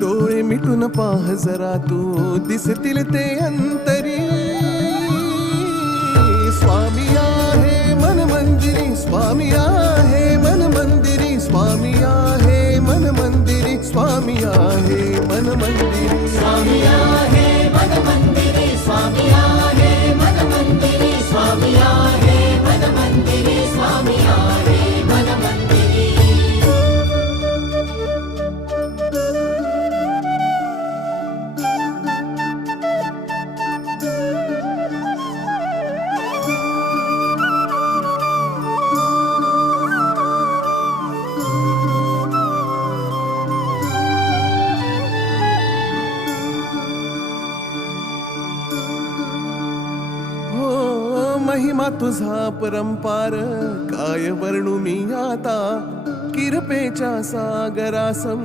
डोळे मिटून पाह जरा तू दिसतील ते अंतरी. स्वामी आहे मन मंदिरी, स्वामी आहे मन मंदिरी, स्वामी आहे मन मंदिरी, स्वामी आहे मन मंदिरी. स्वामी आहे मन मंदिरी, स्वामी आहे मन मंदिरी, स्वामी आहे मन मंदिरी, स्वामी आहे मन मंदिरी. महिमा तुझा परंपार काय वर्णू मी आता. किरपेच्या सागरासम